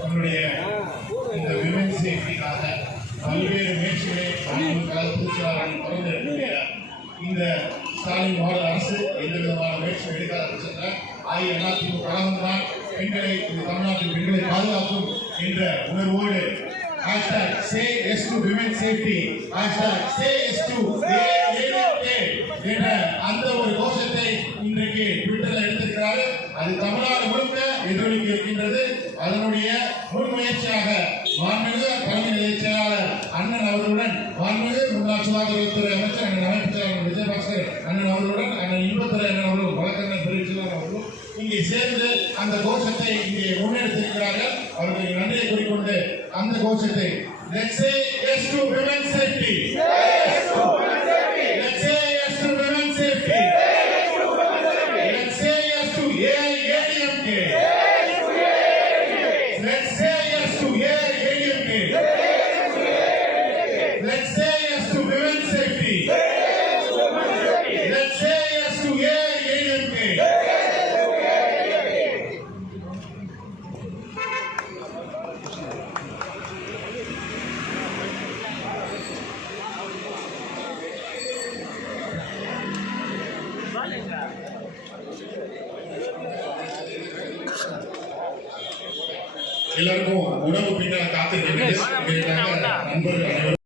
நம்முடைய இந்த விமன் சேஃப்டிக்காக பல்வேறு முயற்சிகளை இந்த ஸ்டாலின் மாநில அரசு எந்த விதமான முயற்சி எடுக்காத பட்சத்தில் அஇஅதிமுக கழகம் தான் பெண்களை தமிழ்நாட்டில் பெண்களை பாதுகாக்கும் என்ற உணர்வோடு #say yes to women safety #say yes to என்ற அந்த ஒரு கோஷத்தை இன்றைக்கு ட்விட்டரில் எடுத்திருக்கிறார்கள். அது தமிழ்நாடு முழுக்க எதிரொலிக்க இருக்கின்றது. அதனுடைய முன்முயற்சியாக மாண்புமிகு தலைமை நிலைய செயலாளர் அண்ணன் அவர்களுடன் மாண்புமிகு முன்னாள் சுகாதாரத்துறை அமைச்சர் அண்ணன் அமைப்பு செயலாளர் விஜயபாஸ்கர் அண்ணன் அவர்களுடன் அண்ணன் இன்பத்துறை அண்ணன் அவர்களும் வழக்கறிஞர் பிரிவு அவர்களும் இங்கே சேர்ந்து அந்த கோஷத்தை இங்கே முன்னெடுத்திருக்கிறார்கள். அவர்களுக்கு நன்றியை கூறிக்கொண்டு அந்த கோஷத்தை Let's say yes to women safety. Yes to women safety. Let's say yes to women safety. Yes to women safety. Let's say yes to AIADMK. Yes to AIADMK. Let's say yes to AIADMK. Yes to AIADMK. Let's say yes to women safety. Yes to women safety. எல்லாருக்கும் உணவு பின்னால் காத்திருக்கிறது நண்பர்கள் அனைவரும்